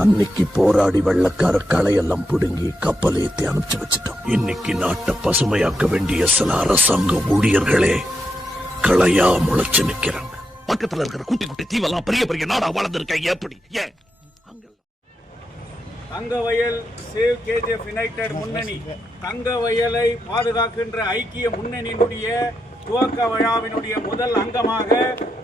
அன்னைக்கு போராடி வெள்ளக்கார களையெல்லாம் பிடுங்கி கப்பல் ஏத்தி அனுப்பிச்சு வச்சுட்டோம். இன்னைக்கு நாட்டை பசுமையாக்க வேண்டிய சில அரசாங்க ஊழியர்களே களையா முளைச்சு நிக்கிறாங்க. பக்கத்துல இருக்கிற குட்டி குட்டி தீவெல்லாம் பெரிய பெரிய நாடா வளர்ந்துருக்காங்க. எப்படி? ஏன் தங்கவயல் சேவ் கேஜிஎஃப் யுனைடெட் முன்னணி தங்கவயலை பாதுகாக்கின்ற ஐக்கிய முன்னணியினுடைய துவக்க விழாவினுடைய முதல் அங்கமாக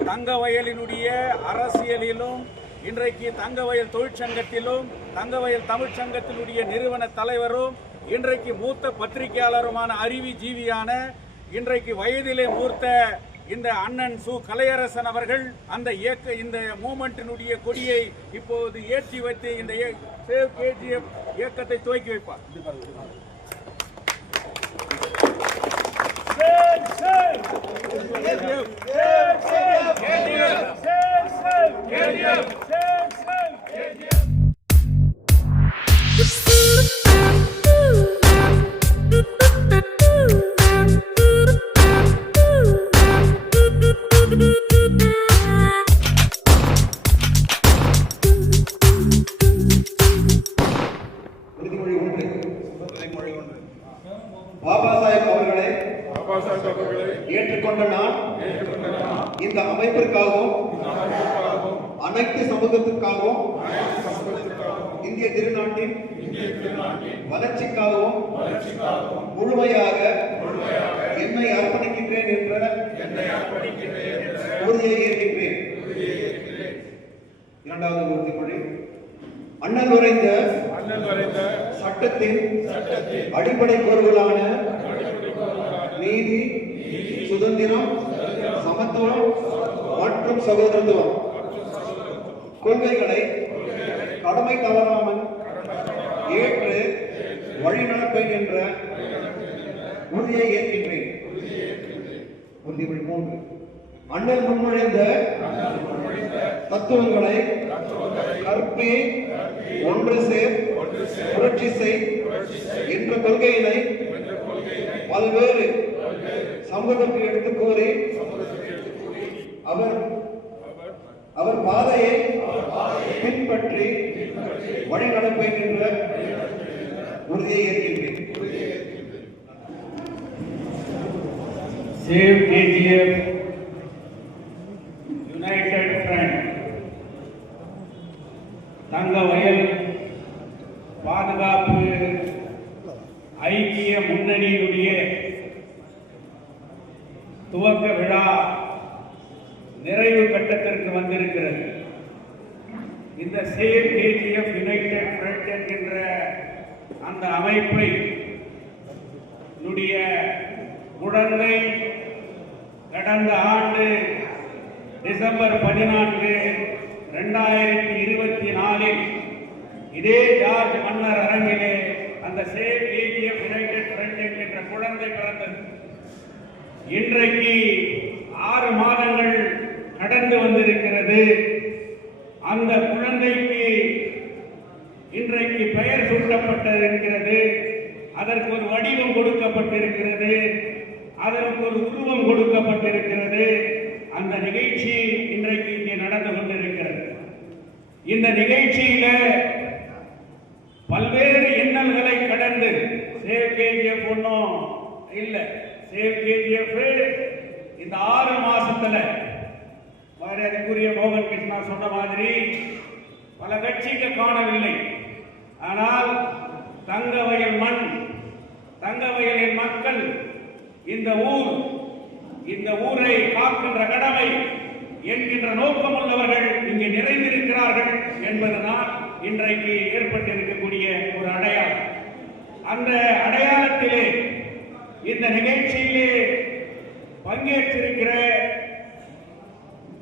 தங்கவயலினுடைய அரசியலிலும் இன்றைக்கு தங்கவயல் தொழிற்சங்கத்திலும் தங்கவயல் தமிழ்ச்சங்கத்தினுடைய நிறுவன தலைவரும் இன்றைக்கு மூத்த பத்திரிகையாளருமான அறிவி ஜீவியான இன்றைக்கு வயதிலே மூர்த்த இந்த அண்ணன் சு கலையரசன் அவர்கள் இந்த மூமெண்டினுடைய கொடியை இப்போது ஏற்றி வைத்து இந்த சேவ் கேஜிஎஃப் இயக்கத்தை துவக்கி வைப்பார். பாபா சாஹேப் அவர்களை ஏற்றுக்கொண்ட நான் இந்த அமைப்பிற்காகவும் அனைத்து சமூகத்திற்காகவும் இந்திய திருநாட்டின் வளர்ச்சிக்காகவும் முழுமையாக என்னை அர்ப்பணிக்கின்றேன் என்ற உறுதியை ஏற்கின்றேன். இரண்டாவது உறுதிமொழி, அண்ணல் உரைந்த சட்டத்தின் அடிப்படை கூறுகளான நீதி, சுதந்திரம், சமத்துவம் மற்றும் சகோதரத்துவம் கொள்கைகளை கடமை தவறாமல் ஏற்று வழிநடப்பேன் என்ற உறுதியை ஏற்கின்றேன். உறுதிமொழி 3, அண்ணல் முன்மொழிந்த தத்துவங்களை கற்பே ஒன்று சேர் புரட்சி செய் என்ற கொள்கையினை பல்வேறு சமூகத்திற்கு எடுத்துக் கூறி அவர் பாதையை பின்பற்றி வழிநடப்பேன் என்ற உறுதியை ஏற்கின்றேன். Save KGF united front Thangavayal பாதுகாப்பு ஐக்கிய முன்னணியினுடைய துவக்க விழா நிறைவு கட்டத்திற்கு வந்திருக்கிறது. இந்த சேவ் கேஜிஎஃப் யுனைடெட் ஃப்ரண்ட் என்கின்ற அந்த அமைப்பை குழந்தை கடந்த ஆண்டு டிசம்பர் 14, 2024 இதே ஜார்ஜ் மன்னர் அரங்கிலே அந்த சேவ் கேஜிஎஃப் யுனைடெட் ஃப்ரண்ட் என்கின்ற குழந்தை பிறந்தது. இன்றைக்கு 6 மாதங்கள் கடந்து வந்திருக்கிறது. அந்த குழந்தைக்கு இன்றைக்கு பெயர் சூட்டப்பட்டிருக்கிறது. அதற்கு ஒரு வடிவம் கொடுக்கப்பட்டிருக்கிறது. அதற்கு ஒரு உருவம் கொடுக்கப்பட்டிருக்கிறது. அந்த நிகழ்ச்சி இன்றைக்கு இங்கே நடந்து கொண்டிருக்கிறது. இந்த நிகழ்ச்சியில பல்வேறு இன்னல்களை கடந்து சேவ் கேஜிஎஃப் ஒன்றும் இல்லை. சேவ் கேஜிஎஃப் இந்த 6 மாசத்துல மரியாதைக்குரிய மோகன் கிருஷ்ணா சொன்ன மாதிரி பல கட்சிகள் காணவில்லை. ஆனால் தங்கவயல் மண், தங்கவயலின் மக்கள், இந்த ஊரை காக்கின்ற கடமை என்கின்ற நோக்கம் உள்ளவர்கள் இங்கே நிறைந்திருக்கிறார்கள் என்பதுதான் இன்றைக்கு ஏற்பட்டிருக்கக்கூடிய ஒரு அடையாளம். அந்த அடையாளத்திலே இந்த நிகழ்ச்சியிலே பங்கேற்றிருக்கிற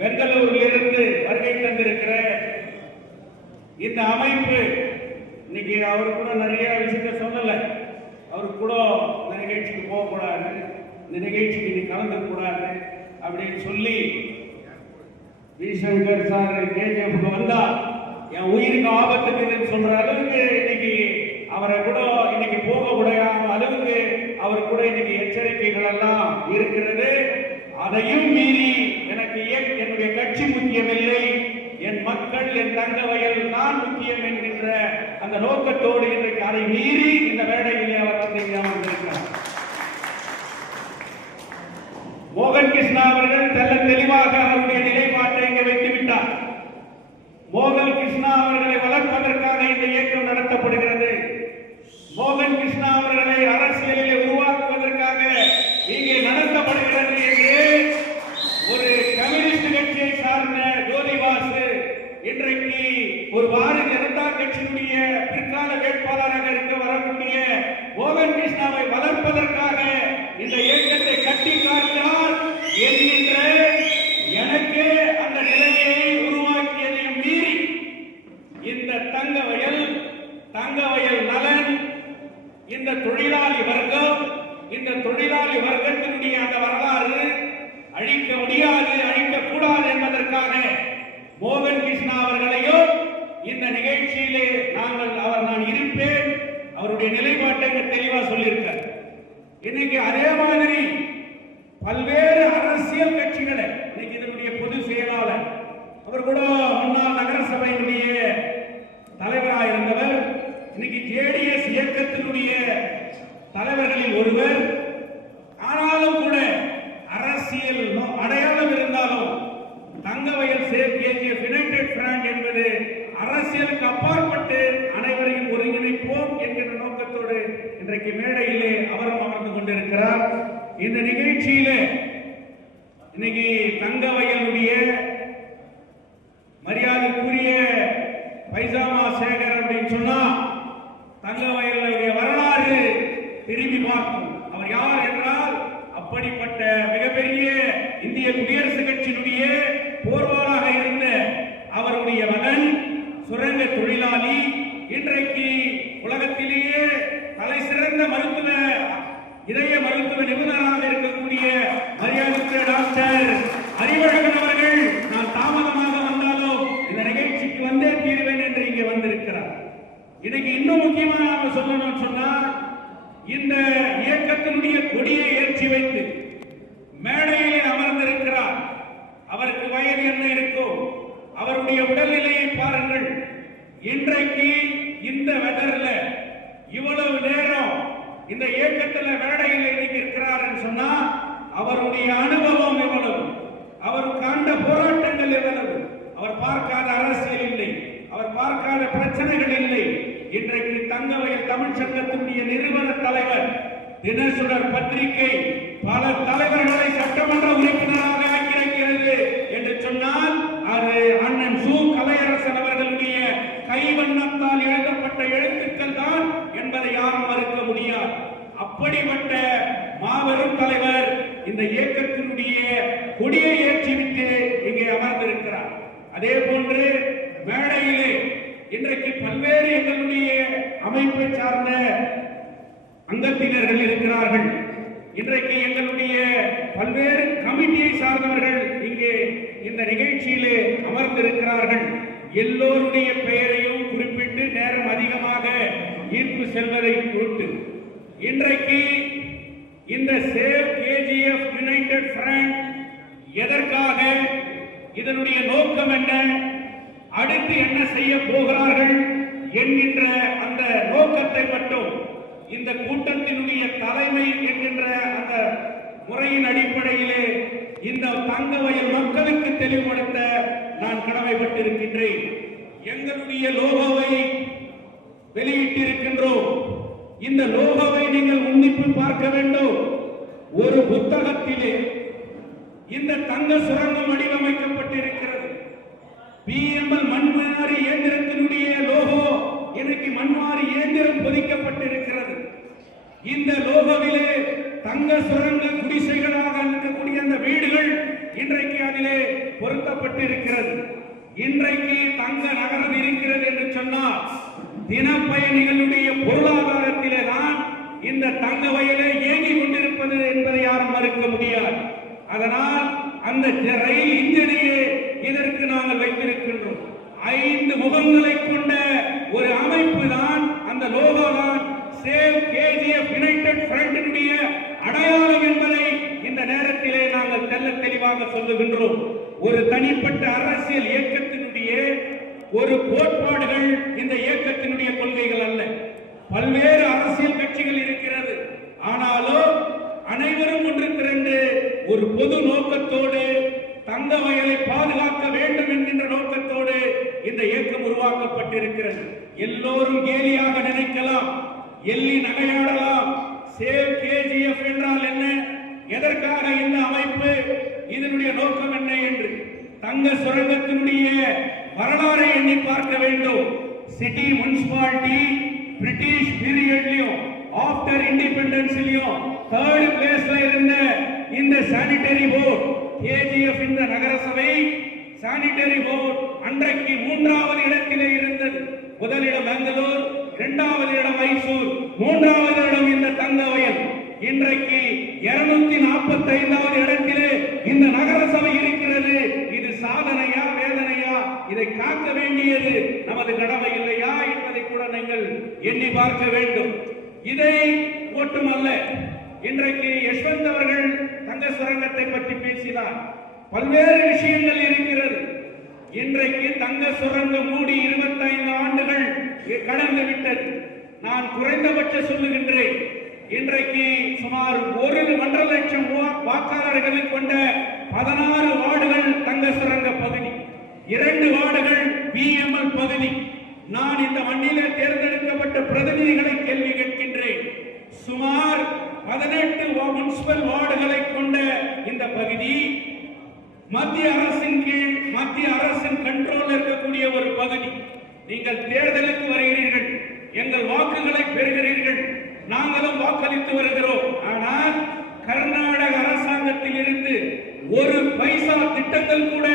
பெங்களூரிலிருந்து வருகை தந்திருக்கிற இந்த அமைப்பு இன்னைக்கு அவர் கூட நிறைய விஷயத்தை சொல்லல. அவருக்கு கூட இந்த நிகழ்ச்சிக்கு போகக்கூடாது, இந்த நிகழ்ச்சிக்கு நீ கலந்துக்கூடாது அப்படின்னு சொல்லி வி சங்கர் சார் கேஜிஎஃப்க்கு வந்தா என் உயிருக்கு ஆபத்துக்குன்னு சொல்ற அளவுக்கு இன்னைக்கு அவரை கூட இன்னைக்கு போக முடியாத அளவுக்கு அவர் கூட இன்னைக்கு எச்சரிக்கைகள் எல்லாம் இருக்கிறது. அதையும் மீறி எனக்கு என்னுடைய கட்சி முக்கியமில்லை, என் மக்கள், என் தங்க வயல் தான் முக்கியம் என்கின்ற அந்த நோக்கத்தோடு இன்றைக்கு அதை மீறி இந்த வேளையிலே அவர் வந்து அமர்ந்திருக்கிறார். மோகன் கிருஷ்ணா அவர்கள் தெல்ல தெளிவாக அவருடைய நிலைப்பாட்டை இங்கே வைத்துவிட்டார். மோகன் கிருஷ்ணா அவர்களை வளர்ப்பதற்காக இந்த இயக்கம் நடத்தப்படுகிறது. மோகன் கிருஷ்ணா அவர்களை அரசியலிலே உருவாக்குவதற்காக இங்கே நடத்தப்படுகிறது என்று ஒரு கம்யூனிஸ்ட் கட்சியை சார்ந்த ஜோதிவாசு இன்றைக்கு ஒரு பாரதிய ஜனதா கட்சியினுடைய பிற்கால வேட்பாளராக இருக்க வரக்கூடிய மோகன் கிருஷ்ணாவை வளர்ப்பதற்காக இந்த இயக்கத்தை கட்டி காட்டார் என்கின்ற எனக்கு அந்த நிலையை உருவாக்கியதையும் மீறி இந்த தங்க வயல் நலன், இந்த தொழிலாளி வர்க்கம், இந்த தொழிலாளி வர்க்கத்தினுடைய அந்த வரலாறு அழிக்க முடியாது, அழிக்கக்கூடாது என்பதற்காக மோகன் கிருஷ்ணா அவர்களையும் இந்த நிகழ்ச்சியிலே நான் இருப்பேன், அவருடைய நிலைப்பாட்டை தெளிவா சொல்லியிருக்கார். இன்னைக்கு அதே மாதிரி பல்வேறு அரசியல் கட்சிகளை, இன்னைக்கு இதனுடைய பொதுச் செயலாளர் அவர் கூட முன்னாள் நகரசபையினுடைய தலைவராக இருந்தவர், இன்னைக்கு ஜேடிஎஸ் இயக்கத்தினுடைய தலைவர்களில் ஒருவர். ஆனாலும் கூட அரசியல் அடையாளம் இருந்தாலும் Thangavayal save KGF united front என்பது அரசியலுக்கு அப்பாற்பட்டு அனைவரையும் ஒருங்கிணைப்போம் என்கிற நோக்கத்தோடு இன்றைக்கு மேடையிலே அவரும் அமர்ந்து கொண்டிருக்கிறார். இந்த நிகழ்ச்சியிலே இன்னைக்கு தங்கவயலுடைய மரியாதைக்குரிய பைசாமா சேகர் அப்படின்னு சொன்னா தங்கவயலுடைய வரலாறு திரும்பி பார்க்கும். அவர் யார் என்றால் அப்படிப்பட்ட மிகப்பெரிய இந்திய குடியரசு கட்சியினுடைய போர்வாளாக இருந்த அவருடைய மகன் சுரங்க தொழிலாளி, இன்றைக்கு உலகத்திலேயே தலை சிறந்த இதய மருத்துவ நிபுணராக இருக்கக்கூடிய மரியாதைக்குரிய டாக்டர் அறிவழகன் அவர்கள் நான் தாமதமாக வந்தாலும் இந்த நிகழ்ச்சிக்கு வந்தே தீர்வேன் என்று இங்கே வந்திருக்கிறார். இன்னைக்கு இன்னும் முக்கியமாக நாம சொல்லணும் சொன்னா, இந்த இயக்கத்தினுடைய கொடியை ஏற்றி வைத்து மேடையிலே அமர்ந்திருக்கிறார். அவருக்கு வயது என்ன இருக்கும், அவருடைய உடல்நிலையை பாருங்கள். இன்றைக்கு இந்த வெதர்ல இவ்வளவு நேரம் இந்த இயக்கத்தில் மேடையில் இருக்கிறார் சொன்னா அவருடைய அனுபவம் எவ்வளவு, அவர் கண்ட போராட்டங்கள் எவ்வளவு, அவர் பார்க்காத அரசியல் இல்லை, அவர் பார்க்காத பிரச்சனைகள் இல்லை. இன்றைக்கு தங்கவயல் தமிழ் சங்கத்தினுடைய நிறுவன தலைவர், தினசுடர் பத்திரிகை பல தலைவர்களை சட்டமன்ற உறுப்பினராக ஆக்கியிருக்கிறது என்று சொன்னால் அது அண்ணன் சு கலையரசன் அவர்களுடைய கைவண்ணத்தால் எழுதப்பட்ட எழுத்துக்கள் தான் என்பதை யாரும் மறுக்க முடியாது. அப்படிப்பட்ட மாபெரும் தலைவர் இந்த இயக்கத்தினுடைய கொடியை ஏற்றிவிட்டு இங்கே அமர்ந்திருக்கிறார். அதே போன்று மேடையிலே இன்றைக்கு பல்வேறு எங்களுடைய அமைப்பை சார்ந்த அங்கத்தினர்கள் இருக்கிறார்கள். இன்றைக்கு எங்களுடைய பல்வேறு கமிட்டியை சார்ந்தவர்கள் இங்கே இந்த நிகழ்ச்சியிலே அமர்ந்திருக்கிறார்கள். எல்லோருடைய பெயரையும் குறிப்பிட்டு நேரம் அதிகமாக ஈர்ப்பு செல்வதை பொறுத்து இன்றைக்கு இந்த சேவ் கேஜிஎஃப் யுனைடெட் ஃப்ரண்ட் எதற்காக, இதனுடைய நோக்கம் என்ன, அடுத்து என்ன செய்ய போகிறார்கள் என்கின்ற அந்த நோக்கத்தை மட்டும் இந்த கூட்டத்தினுடைய தலைமை என்கின்ற அந்த முறையின் அடிப்படையிலே இந்த தங்கவயல் மக்களுக்கு தெளிவுபடுத்த நான் கடமைப்பட்டிருக்கின்றேன். எங்களுடைய லோகோவை வெளியிட்டிருக்கின்றோம். இந்த லோகோவை நீங்கள் உன்னிப்பு பார்க்க வேண்டும். ஒரு புத்தகத்திலே இந்த தங்க சுரங்கம் வடிவமைக்கப்பட்டிருக்கிறது. பிஎம்எல் மண்மாரி இயந்திரத்தினுடைய லோகோ இன்னைக்கு மண்மாரி இயந்திரம் பொதிக்கப்பட்டிருக்கிறது. இந்த லோகோவிலே தங்க சுரங்க குடிசைகளாக இருக்கக்கூடிய அந்த வீடுகள் இன்றைக்கு அதிலே பொருத்தப்பட்டிருக்கிறது. இன்றைக்கு தங்க நகரம் இருக்கிறது என்று சொன்னால் தினப்பயணிகளுடைய பொருளாதாரத்திலே தான் இந்த தங்க வயலை இயங்கிக் கொண்டிருப்பது என்பதை யாரும் மறுக்க முடியாது. அதனால் அந்த ரயில் இன்ஜினையே இதற்கு நாங்கள் வைத்திருக்கின்றோம். 5 முகங்களை கொண்ட ஒரு அமைப்பு தான் அந்த லோகோ தான் சேவ் கேஜிஎஃப் யுனைடெட் ஃப்ரண்டினுடைய அடையாளம் என்பதை இந்த நேரத்திலே நாங்கள் தெல்ல தெளிவாக சொல்லுகிறோம். சொல்லுகின்றோம். ஒரு தனிப்பட்ட அரசியல் இயக்கத்தினுடைய ஒரு கோட்பாடுகள் இந்த இயக்கத்தினுடைய கொள்கைகள் அல்ல. பல்வேறு அரசியல் கட்சிகள் இருக்கிறது. ஆனாலும் அனைவரும் ஒன்று திரண்டு ஒரு பொது நோக்கத்தோடு தங்க வயலை பாதுகாக்க வேண்டும் என்கின்ற நோக்கத்தோடு இந்த இயக்கம் உருவாக்கப்பட்டிருக்கிறது. எல்லோரும் கேலியாக நினைக்கலாம், எள்ளி நகையாடலாம். சேவ் கேஜிஎஃப் என்றால் என்ன, எதற்காக இந்த அமைப்பு, இதனுடைய நோக்கம் என்ன என்று தங்க சுரங்கத்தினுடைய வரலாறை எண்ணி பார்க்க வேண்டும். சிட்டி முனிசிபாலிட்டி பிரிட்டிஷ் பீரியட்லயும் ஆஃப்டர் இண்டிபெண்டன்ஸ்லயும் 3rd பிளேஸ்ல இருந்த இந்த சானிட்டரி போர்டு கேஜிஎஃப் இந்த நகரசபை சானிட்டரி போர்டு அன்றைக்கு 3வது இடத்திலே இருந்தது. முதலிடம் பெங்களூர், 2வது இடம் மைசூர், 3வது இடம் இந்த தங்க வயல். இன்றைக்கு 245வது இடத்திலே இந்த நகரசபை இருக்கிறது. இது சாதனையா வேதனையா? இதை காக்க வேண்டியது நமது கடமை இல்லையா என்பதை கூட நீங்கள் எண்ணி பார்க்க வேண்டும். இதை மட்டுமல்ல, இன்றைக்கு யஷ்வந்த் அவர்கள் தங்க சுரங்கத்தை பற்றி பேசினார். பல்வேறு விஷயங்கள் இருக்கிறது. இன்றைக்கு தங்க சுரங்கம் மூடி 25 ஆண்டுகள் கடந்து விட்டது. நான் குறைந்தபட்ச சொல்லுகின்றேன், இன்றைக்கு சுமார் 1.5 லட்சம் வாக்காளர்களை கொண்ட 16 வார்டுகள் தங்க சுரங்க பகுதி, 2 வார்டுகள் பிஎம்எல் பகுதி. நான் இந்த மண்ணிலே தேர்ந்தெடுக்கப்பட்ட பிரதிநிதிகளை கேள்வி கேட்கின்றேன். சுமார் 18 முனிசிபல் வார்டுகளை கொண்ட இந்த பகுதி மத்திய அரசின் கீழ், மத்திய அரசின் கண்ட்ரோல் இருக்கக்கூடிய ஒரு பகுதி. நீங்கள் தேர்தலுக்கு வருகிறீர்கள், எங்கள் வாக்குகளை பெறுகிறீர்கள், நாங்களும் வாக்களித்து வருகிறோம். ஆனால் கர்நாடக அரசாங்கத்தில் இருந்து ஒரு பைசா திட்டங்கள் கூட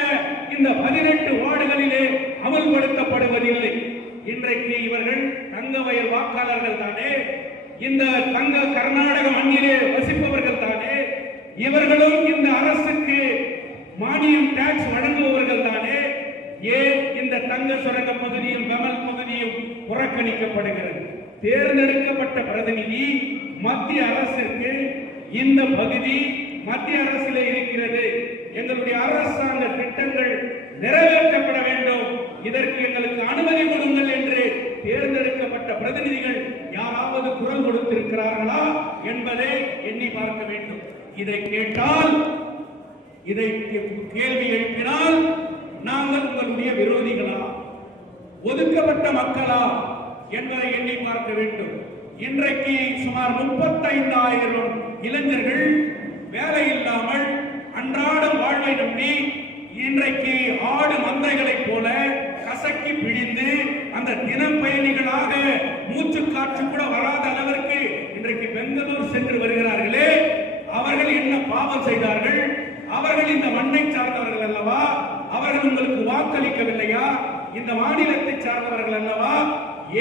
இந்த 18 வார்டுகளிலே அமல்படுத்தப்படுவதில்லை. இன்றைக்கு இவர்கள் தங்க வயல் வாக்காளர்கள் தானே, இந்த தங்க கர்நாடக மண்ணிலே வசிப்பவர்கள் தானே, இவர்களும் இந்த அரசுக்கு மானியம் டாக்ஸ் வழங்குபவர்கள் தானே. ஏன் இந்த தங்க சுரங்க பகுதியும் கமல் பகுதியும் புறக்கணிக்கப்படுகிறது? தேர்ந்தெடுக்கப்பட்ட பிரதிநிதி மத்திய அரசுக்கு இந்த பகுதி மத்திய அரசிலே இருக்கிறது, எங்களுடைய அரசாங்க திட்டங்கள் நிறைவேற்றப்பட வேண்டும், இதற்கு எங்களுக்கு அனுமதி கொடுங்கள் என்று தேர்ந்தெடுக்கப்பட்ட பிரதிநிதிகள் யாராவது குரல் கொடுத்திருக்கிறார்களா என்பதை எண்ணி பார்க்க வேண்டும். இதை கேட்டால், இதை கேள்வி எழுப்பினால் நாங்கள் உங்களுடைய விரோதிகளா, ஒதுக்கப்பட்ட மக்களா என்பதை எண்ணி பார்க்க வேண்டும். இன்றைக்கு சுமார் 35,000 இளைஞர்கள் வேலை இல்லாமல் அன்றாடம் வாழ்வை நம்பி இன்றைக்கு ஆடு மந்தைகளைப் போல கசக்கி பிடிந்து அந்த தினம் பயணிகளாக மூச்சு காற்று கூட வராத அளவிற்கு இன்றைக்கு பெங்களூர் சென்று வருகிறார்களே, அவர்கள் என்ன பாவம் செய்தார்கள்? அவர்கள் இந்த மண்ணை சார்ந்தவர்கள் அல்லவா? அவர்கள் உங்களுக்கு வாக்களிக்கவில்லையா? இந்த மாநிலத்தை சார்ந்தவர்கள் அல்லவா?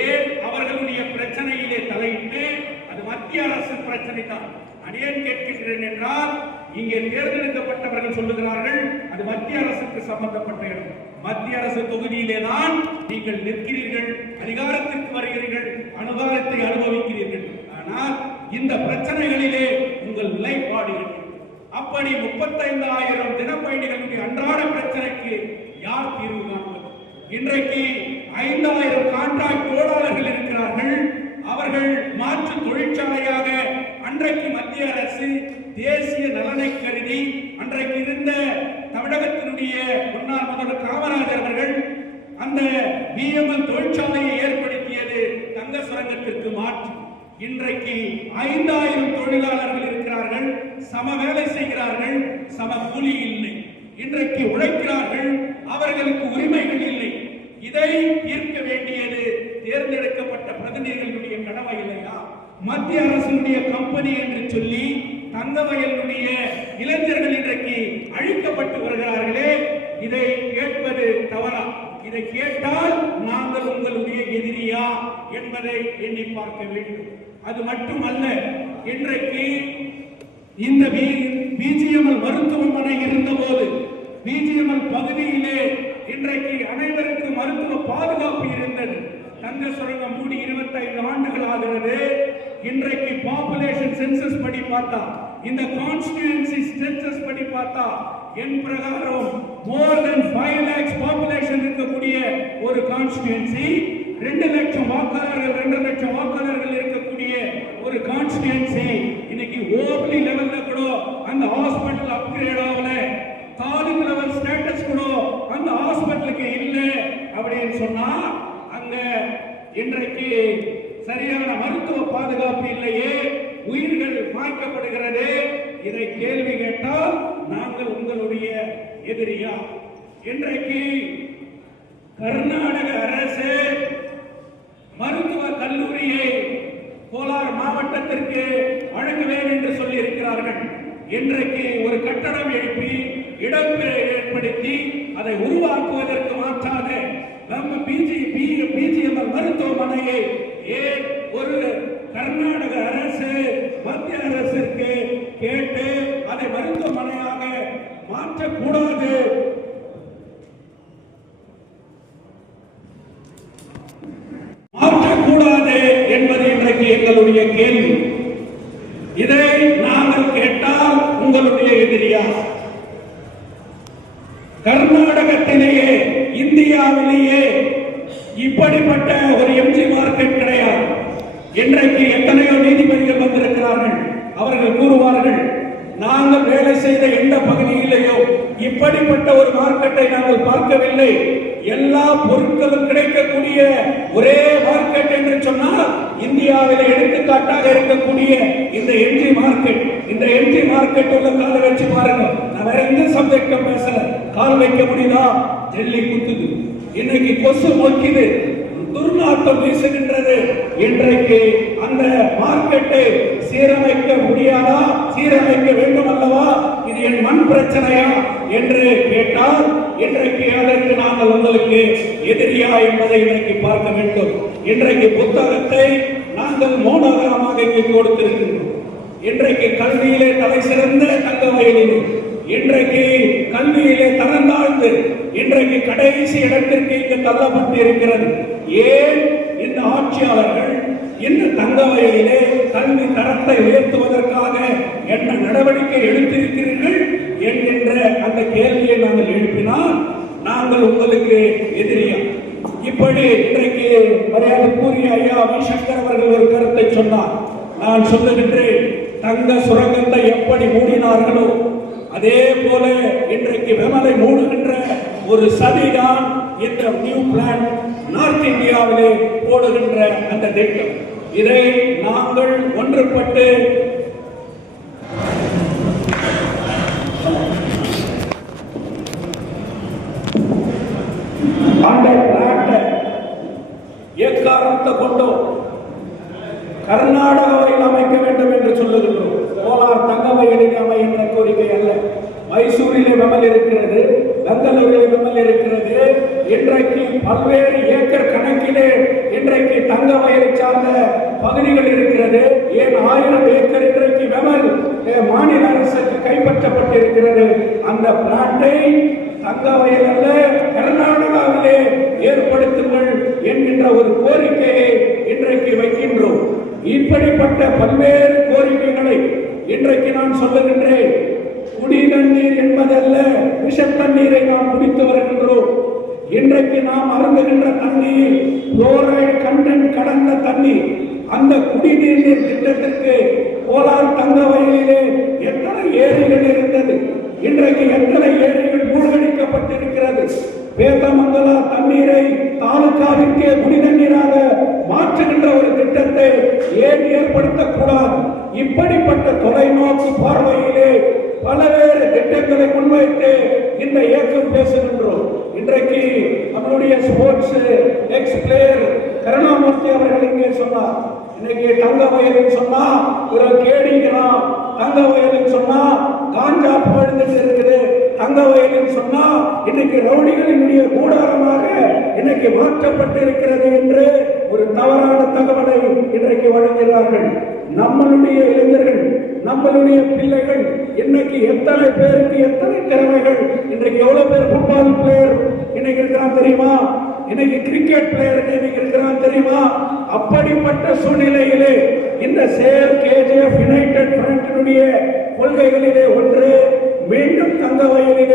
ஏன் அவர்களுடைய பிரச்சனையிலே தலையிட்டு, அது மத்திய அரசு பிரச்சனை தான். அடியேன் கேட்கிறேன் என்றால், இங்கே தேர்ந்தெடுக்கப்பட்டவர்கள் சொல்லுகிறார்கள் அது மத்திய அரசுக்கு சம்பந்தப்பட்ட இடம். மத்திய அரசு தொகுதியிலே தான் நீங்கள் நிற்கிறீர்கள், அதிகாரத்திற்கு வருகிறீர்கள், அனுதாரத்தை அனுபவிக்கிறீர்கள். ஆனால் இந்த பிரச்சனைகளிலே உங்கள் நிலைப்பாடுகள் அப்படி 35,000 தினப்பயணிகளுடைய அன்றாட பிரச்சனைக்கு யார் தீர்வு காண்பது? இன்றைக்கு 5,000 கான்ட்ராக்ட் தொழிலாளர்கள் இருக்கிறார்கள். அவர்கள் மாற்று தொழிற்சாலையாக அன்றைக்கு மத்திய அரசு தேசிய நலனை கருதி அன்றைக்கு இருந்த தமிழகத்தினுடைய முன்னாள் முதல்வர் காமராஜர் அவர்கள் அந்த பிஎம்எல் தொழிற்சாலையை ஏற்படுத்தியது தங்க சுரங்கத்திற்கு மாற்று. இன்றைக்கு 5,000 தொழிலாளர்கள் இருக்கிறார்கள், சம வேலை செய்கிறார்கள், சம கூலி இல்லை. இன்றைக்கு உழைக்கிறார்கள், அவர்களுக்கு உரிமைகள் இல்லை. இதை தீர்க்க வேண்டியது தேர்ந்தெடுக்கப்பட்ட பிரதிநிதிகளுடைய கடமை இல்லையா? மத்திய அரசுடைய கம்பெனி என்று சொல்லி தங்க வயலுடைய இளைஞர்கள் இன்றைக்கு அழிக்கப்பட்டு வருகிறார்களே, இதை கேட்பது தவறா? இதை கேட்டால் நாங்கள் உங்களுடைய எதிரியா என்பதை எண்ணி பார்க்க வேண்டும். அது மட்டுமல்ல, இன்றைக்கு இந்த பிஜிஎம்எல் மருத்துவமனை இருந்தபோது பிஜிஎம்எல் பகுதியிலே இன்றைக்கு அனைவருக்கு மருத்துவ பாதுகாப்பு இருந்தது. தங்க சுரங்கம் மூடி 25 ஆண்டுகள் ஆகிறது. இன்றைக்கு பாப்புலேஷன் சென்சஸ் படி பார்த்தா, இந்த கான்ஸ்டிட்யூன்சி சென்சஸ் படி பார்த்தா என் பிரகாரம் more than 5 lakhs பாப்புலேஷன் இருக்கக்கூடிய ஒரு கான்ஸ்டிட்யூன்சி, 2 லட்சம் வாக்காளர்கள் 2 லட்சம் வாக்காளர்கள் இருக்கக்கூடிய ஒரு கான்ஸ்டிட்யூன்சி இன்னைக்கு ஓபி லெவல்ல கூட அந்த ஹாஸ்பிடல் அப்கிரேட் ஆகல, தாலுக் லெவல் ஸ்டேட்டஸ் கூட அந்த ஹாஸ்பிடலுக்கு இல்ல அப்படின்னு சொன்னா அங்க இன்றைக்கு சரியான மருத்துவ பாதுகாப்பு இல்லையே, உயிர்கள் மாய்க்கப்படுகிறது. இதை கேள்வி கேட்டால் நாங்கள் உங்களுடைய எதிரியா? இன்றைக்கு கர்நாடக அரசு மருத்துவ கல்லூரியை கோலார் மாவட்டத்திற்கு வழங்குவேன் என்று சொல்லி இருக்கிறார்கள். இன்றைக்கு ஒரு கட்டடம் எழுப்பி இடப்பெயர்வு ஏற்படுத்தி அதை உருவாக்குவதற்கு மாற்றாக நம்ம பிஜிஎம்எல் மருத்துவமனையை ஏன் ஒரு கர்நாடக அரசு மத்திய அரசிற்கு கேட்டு அதை மருத்துவமனையாக மாற்றக்கூடாது? மாற்றக்கூடாது என்பது இன்றைக்கு எங்களுடைய கேள்வி. இதை நாங்கள் கேட்டால் உங்களுடைய எதிரியா? கர்நாடகத்திலேயே இந்தியாவிலேயே இப்படிப்பட்ட ஒரு எம்ஜி மார்க்கெட் கிடையாது. இன்றைக்கு எத்தனையோ நீதிபதிகள் வந்திருக்கிறார்கள். அவர்கள் கூறுவார்கள், நாங்கள் வேலை செய்த எந்த பகுதியிலேயோ இப்படிப்பட்ட ஒரு மார்க்கெட்டை நாங்கள் பார்க்கவில்லை. எல்லா பொருட்களும் கிடைக்கக்கூடிய ஒரே மார்க்கெட் என்று சொன்னால் இந்தியாவில் எடுத்துக்காட்டாக இருக்கக்கூடிய இந்த எம்ஜி மார்க்கெட். இந்த எம்ஜி மார்க்கெட் உள்ள கால வச்சு பாருங்க. நான் வேற எந்த சப்ஜெக்டும் பேசல. கால் வைக்க முடியுதா? டெல்லி குத்துது. இன்னைக்கு கொசு மொக்கிது, துர்நாற்றம் வீசுகின்றது. இன்றைக்கு அந்த மார்க்கெட்டை சீரமைக்க முடியாதா? சீரமைக்க வேண்டும் அல்லவா? இது என் மண் பிரச்சனையா என்று கேட்டால் இன்றைக்கு அதற்கு நாங்கள் உங்களுக்கு எதிரியா என்பதை இன்றைக்கு பார்க்க வேண்டும். இன்றைக்கு புத்தகத்தை நாங்கள் மோனோகரமாக இங்கு கொடுத்திருக்கின்றோம். இன்றைக்கு கல்வியிலே தலை சிறந்த தங்கவயலிலே, இன்றைக்கு கல்வியிலே தரந்தாழ்ந்து இன்றைக்கு கடைசி இடத்திற்கு இங்கு தள்ளப்பட்டு இருக்கிறது. ஏன் இந்த ஆட்சியாளர்கள் இந்த தங்கவயலிலே கல்வி தரத்தை உயர்த்துவதற்காக என்ன நடவடிக்கை எடுத்திருக்கிறீர்கள் என்கின்ற அந்த கேள்வியை நாங்கள் எழுப்பினால் நாங்கள் உங்களுக்கு எதிரியா? இப்படி இன்றைக்கு மரியாதைக்குரிய ஐயா வி. சங்கர் அவர்கள் ஒரு கருத்தை சொன்னார். நான் சொல்லுகின்றேன், தங்க சுரங்கத்தை எப்படி மூடினார்களோ அதே போல இன்றைக்கு விமலை மூடுகின்ற ஒரு சதிதான் இந்த நியூ பிளான் நார்த் இந்தியாவிலே போடுகின்ற அந்த திட்டம். இதை நாங்கள் ஒன்றுபட்டு அந்த பிளான்ட்டை எக்காரணத்தை கொண்டோம் கர்நாடகாவில் அமைக்க வேண்டும் என்று சொல்லுகின்றோம். கோலார் தங்கவயலில் அமைகின்ற கோரிக்கை அல்ல. மைசூரிலே விமல் இருக்கிறது, பெங்களூரிலே விமல் இருக்கிறது. இன்றைக்கு பல்வேறு ஏக்கர் கணக்கிலே இன்றைக்கு தங்க வயலை சார்ந்த பகுதிகள் இருக்கிறது. ஏன் 1000 ஏக்கர் இன்றைக்கு விமல் மாநில அரசுக்கு கைப்பற்றப்பட்டிருக்கிறது. அந்த பிளான்ட்டை தங்க வயல் அல்ல கர்நாடகாவிலே ஏற்படுத்துங்கள் என்கின்ற ஒரு கோரிக்கையை இன்றைக்கு வைக்கின்றோம். இப்படிப்பட்ட பல்வேறு கோரிக்கைகளை இன்றைக்கு நான் சொல்லுகின்றேன். குடி தண்ணீர் என்பதல்ல, விஷ தண்ணீரை நாம் குடித்து வருகின்றோம். இன்றைக்கு நாம் அருந்துகின்ற தண்ணீர் புளோரைடு கண்டென்ட் கடந்த தண்ணீர். அந்த குடிநீர் திட்டத்திற்கு கோலார் தங்க வயலிலே எத்தனை ஏரிகள் இருந்தது, இன்றைக்கு எத்தனை ஏரிகள் மூழ்கடிக்கப்பட்டிருக்கிறது. வேதமங்கலா தண்ணீரை தாலுகாவிற்கே குடி தண்ணீராக மாற்றுகின்ற ஒரு திட்டத்தை ஏன் ஏற்படுத்தக்கூடாது? இப்படிப்பட்ட தொலைநோக்கு பார்வையிலே பல்வேறு திட்டங்களை முன்வைத்து இந்த இயக்கம் பேசுகின்றோம். இன்றைக்கு நம்முடைய ஸ்போர்ட்ஸ் எக்ஸ் பிளேயர் கருணாமூர்த்தி அவர்கள் இங்கே சொன்னார். இன்னைக்கு தங்க வயலில் சொன்னா ஒரு கேடிக்கலாம், தங்க வயலில் சொன்னா காஞ்சா புகழ்ந்துட்டு இருக்குது, தங்க வயலில் சொன்னா இன்னைக்கு ரவுடிகளினுடைய கூடாரமாக இன்னைக்கு மாற்றப்பட்டு இருக்கிறது என்று ஒரு தவறான தகவலை இன்றைக்கு வழங்குகிறார்கள். நம்மளுடைய இளைஞர்கள், நம்மளுடைய பிள்ளைகள் இன்னைக்கு எத்தனை பேருக்கு எத்தனை திறமைகள், இன்றைக்கு எவ்வளவு பேர் ஃபுட்பால் பிளேயர் இன்னைக்கு இருக்கிறான் தெரியுமா? இன்னைக்கு கிரிக்கெட் பிளேயர் இன்னைக்கு இருக்கிறான் தெரியுமா? அப்படிப்பட்ட சூழ்நிலையிலே இந்த சேர் கேஜிஎஃப் யுனைடெட் ஃப்ரண்டினுடைய கொள்கைகளிலே ஒன்று மீண்டும் தங்க வயலிலே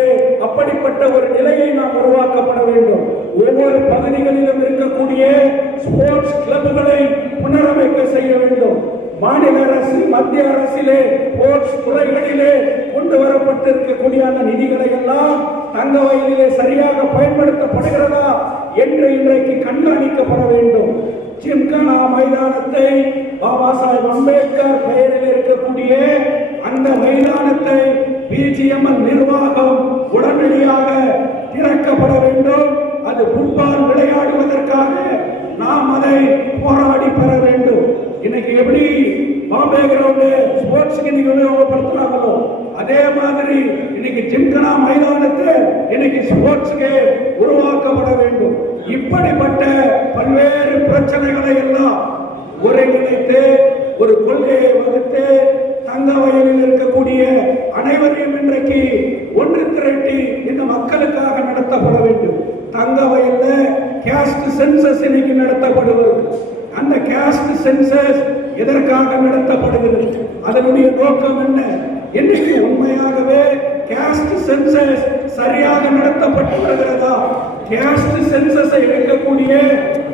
வயதிலே சரியாக பயன்படுத்தப்படுகிறதா என்று இன்றைக்கு கண்காணிக்கப்பட வேண்டும். ஜிம்கானா மைதானத்தை பாபா சாஹேப் அம்பேத்கர் பெயரில் இருக்கக்கூடிய அந்த மைதானத்தை பிஜிஎம்எல் நிர்வாகம் உடனடியாக திறக்கப்பட வேண்டும். அது ஃபுட்பால் விளையாடுவதற்காக நாம் அதை போராடி பெற வேண்டும். இன்னைக்கு எப்படி பாம்பே கிரவுண்டு ஸ்போர்ட்ஸுக்கு இன்னைக்கு உபயோகப்படுத்துறாங்களோ அதே மாதிரி இன்னைக்கு ஜிம்கானா மைதானத்தை இன்னைக்கு ஸ்போர்ட்ஸுக்கு உருவாக்கப்பட வேண்டும். இப்படிப்பட்ட பல்வேறு பிரச்சனைகளை எல்லாம் ஒருங்கிணைத்து ஒரு கொள்கையை வகுத்து தங்க வயலில் இருக்கக்கூடிய அனைவரையும் இன்றைக்கு ஒன்று திரட்டி இந்த மக்களுக்காக நடத்தப்பட வேண்டும். தங்க வயல்ல கேஸ்ட் சென்சஸ் இன்னைக்கு நடத்தப்படுகிறது. அந்த கேஸ்ட் சென்சஸ் எதற்காக நடத்தப்படுகிறது? அதனுடைய நோக்கம் என்ன? இன்னைக்கு உண்மையாகவே கேஸ்ட் சென்சஸ் சரியாக நடத்தப்பட்டு வருகிறதா? கேஸ்ட் சென்சஸை எடுக்கக்கூடிய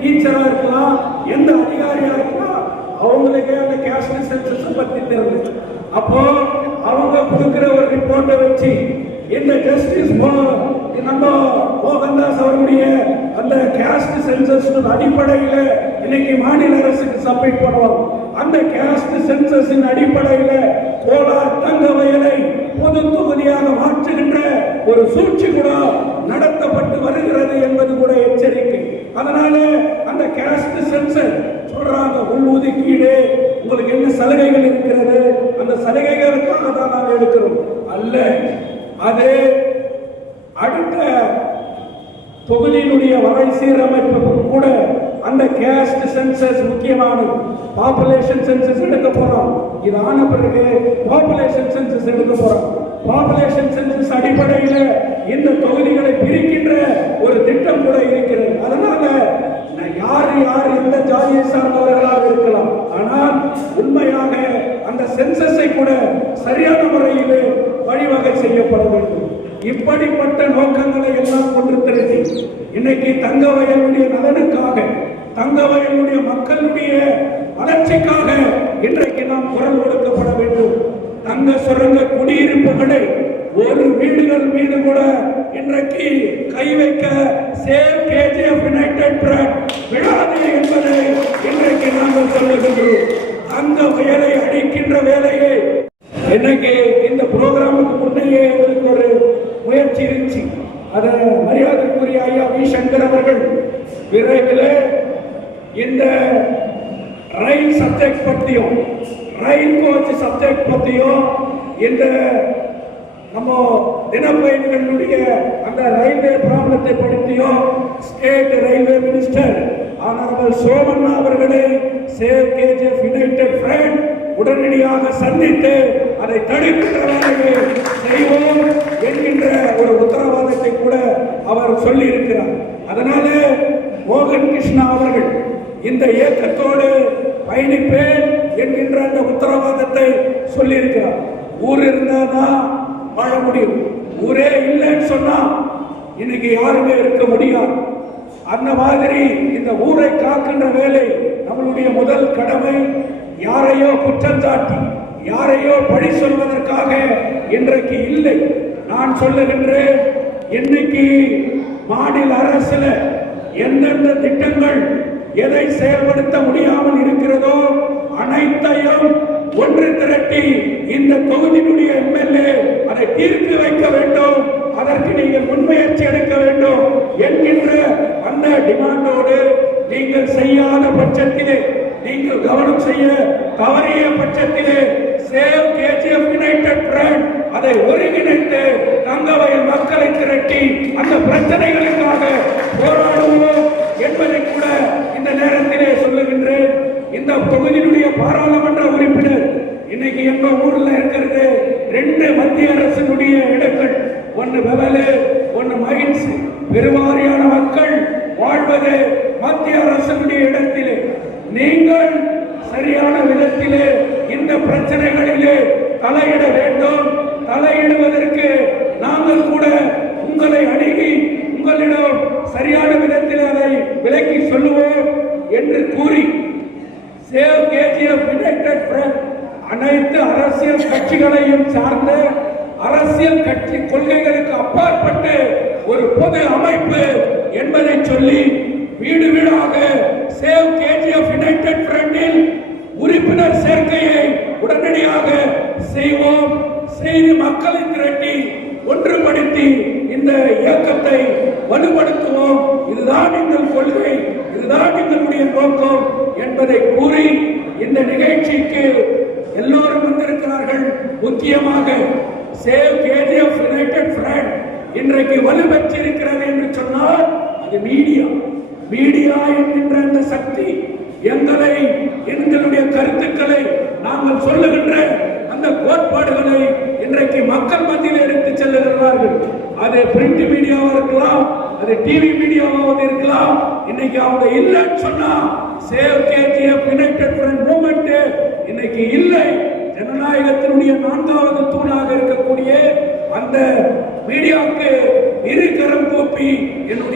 டீச்சரா இருக்கலாம், எந்த அதிகாரியா இருக்கலாம், அவங்களுக்கே அந்த கேஸ்ட் சென்சஸ் பத்தி தெரிஞ்சு அப்போ அவங்க கொடுக்கிற ஒரு ரிப்போர்ட்டை வச்சு இந்த ஜஸ்டிஸ் நம்ம மோகன்தாஸ் அவருடைய அந்த கேஸ்ட் சென்சஸ் அடிப்படையில் இன்னைக்கு மாநில அரசுக்கு சப்மிட் பண்ணுவோம். அந்த கேஸ்ட் சென்சஸின் அடிப்படையில் கோலார் தங்க வயலை பொது தொகுதியாக மாற்றுகின்ற ஒரு சூழ்ச்சி கூட நடத்தப்பட்டு வருகிறது என்பது கூட எச்சரிக்கை. அதனால அந்த கேஸ்ட் சென்சஸ் சொல்றாங்க உள்ஒதுக்கீடு உங்களுக்கு என்ன சலுகைகள் இருக்கிறது, அந்த சலுகைகளுக்காக தான் நாங்கள் எடுக்கிறோம் அல்ல. அது அடுத்த தொகுதியினுடைய வரை சீரமைப்புக்கு கூட அந்த கேஸ்ட் சென்சஸ் முக்கியமானது. பாப்புலேஷன் சென்சஸ் எடுக்க போறோம். இது ஆன பிறகு பாப்புலேஷன் சென்சஸ் எடுக்க போறோம். பாப்புலேஷன் சென்சஸ் அடிப்படையில் இந்த தொகுதிகளை பிரிக்கின்ற ஒரு திட்டம் கூட இருக்கிறது. அதனால யார் யார் எந்த ஜாதியை சார்ந்தவர்களாக இருக்கலாம், ஆனால் உண்மையாக அந்த சென்சஸை கூட சரியான முறையில் வழிவகை செய்யப்பட வேண்டும். இப்படிப்பட்ட நோக்கங்களை எல்லாம் கொண்டு திரட்டி இன்னைக்கு தங்க வயலுடைய நலனுக்காக, தங்க வயலுடைய மக்களுடைய வளர்ச்சிக்காக இன்றைக்கு நாம் குரல் கொடுக்கப்பட வேண்டும். தங்க சுரங்க குடியிருப்புகளை ஒரு வீடுகள் மீது கூட இன்றைக்கு கை வைக்க சேவ் கேஜிஎஃப் யுனைடெட் ஃப்ரண்ட் விடாது என்பதை இன்றைக்கு நாங்கள் சொல்லுகின்றோம். தங்க வயலை அடிக்கின்ற வேலையை இன்னைக்கு இந்த புரோகிராமுக்கு முன்னையே எங்களுக்கு ஒரு முயற்சி இருந்துச்சு. அதை மரியாதைக்குரிய ஐயா வி சங்கர் அவர்கள் விரைவில் இந்த ரயில் சப்ஜெக்ட் பற்றியும் ரயில் கோச் சப்ஜெக்ட் பற்றியும் இந்த நம்ம தினப்பயணிகளுடைய அந்த ரயில்வே ப்ராப்ளத்தை பற்றியும் state railway minister honourable Somanna அவர்களை சேவ் கேஜிஎஃப் யுனைடெட் ஃப்ரண்ட் உடனடியாக சந்தித்து அதை தடுக்கின்ற வேலையை செய்வோம் என்கின்ற ஒரு உத்தரவாதத்தை கூட அவர் சொல்லி இருக்கிறார். அதனால மோகன் கிருஷ்ணா அவர்கள் இந்த இயக்கத்தோடு பயணிப்பேன் என்கின்ற அந்த உத்தரவாதத்தை சொல்லி இருக்கிறார். ஊர் இருந்தாதான் வாழ முடியும். ஊரே இல்லைன்னு சொன்னா இன்னைக்கு யாருமே இருக்க முடியாது. அந்த மாதிரி இந்த ஊரை காக்கின்ற வேலை நம்மளுடைய முதல் கடமை. யாரையோ குற்றம் சாட்டி யாரையோ பழி சொல்வதற்காக இன்றைக்கு இல்லை. நான் சொல்லுகின்றேன், இன்னைக்கு மாநில அரசுல எந்தெந்த திட்டங்கள் எதை செயல்படுத்த முடியாமல் இருக்கிறதோ அனைத்தையும் ஒன்று திரட்டி இந்த தொகுதியினுடைய எம்எல்ஏ அதை தீர்த்து வைக்க வேண்டும். அதற்கு நீங்கள் முன்முயற்சி எடுக்க வேண்டும் என்கின்ற அந்த டிமாண்டோடு நீங்கள் செய்யாத பட்சத்திலே, நீங்கள் கவனம் செய்ய தவறிய பட்சத்திலே சேவ் கேஜிஎஃப் யுனைடெட் ஃப்ரண்ட் அதை ஒருங்கிணைத்து தங்கவயல் மக்களை திரட்டி அந்த பிரச்சனைகளுக்காக போராடுவோம் என்பதை கூட இந்த நேரத்திலே சொல்லுகின்றேன். இந்த தொகுதியினுடைய பாராளுமன்ற உறுப்பினர் இன்னைக்கு எங்க ஊர்ல இருக்கிறது 2 மத்திய அரசினுடைய இடங்கள், ஒன்னு வெவலு, ஒன்னு மைன்ஸ். பெருவாரியான மக்கள் வாழ்வது மத்திய அரசினுடைய இடத்திலே. நீங்கள் சரியான விதத்திலே இந்த பிரச்சனைகளிலே தலையிட வேண்டும். தலையிடுவதற்கு நாங்கள் கூட உங்களை அணுகி உங்களிடம் சரியான விதத்தில் அதை விலக்கி சொல்லுவோம் என்று கூறி சேவ் கேஜிஎஃப் யுனைடெட் ஃப்ரண்ட் அனைத்து அரசியல் கட்சிகளையும் சார்ந்த அரசியல் கட்சி கொள்கைகளுக்கு அப்பாற்பட்டு பொது அமைப்பு என்பதை சொல்லி வீடு வீடாக சேவ் கேஜிஎஃப் யுனைடெட் ஃப்ரண்டில் உறுப்பினர் சேர்க்கையை உடனடியாக செய்வோம். செய்து மக்களை திரட்டி ஒன்றுபடுத்தி இந்த இயக்கத்தை வலுப்படுத்துவோம். இதுதான் எங்கள் கொள்கை, இதுதான் எங்களுடைய நோக்கம் என்பதை கூறி இந்த நிகழ்ச்சிக்கு எல்லோரும் வந்திருக்கிறார்கள். முக்கியமாக சேவ் கேஜிஎஃப் யுனைடெட் ஃப்ரண்ட் இன்றைக்கு வலுப்பெற்றிருக்கிறது என்று சொன்னால் அது மீடியா என்கின்ற அந்த சக்தி எங்களுடைய கருத்துக்களை நாங்கள் சொல்லுகின்ற அந்த கோட்பாடுகளை இன்றைக்கு மக்கள் மத்தியில் எடுத்து செல்லுகிறார்கள். அது பிரிண்ட் மீடியாவா இருக்கலாம், அது டிவி மீடியாவாக இருக்கலாம். இன்னைக்கு அவங்க இல்லைன்னு சொன்னா save KGF united front movement இன்னைக்கு இல்லை. ஜனநாயகத்தினுடைய 4வது தூணாக இருக்கக்கூடிய அந்த மீடியாவுக்கு இரு கரம் கூப்பி என்னுடைய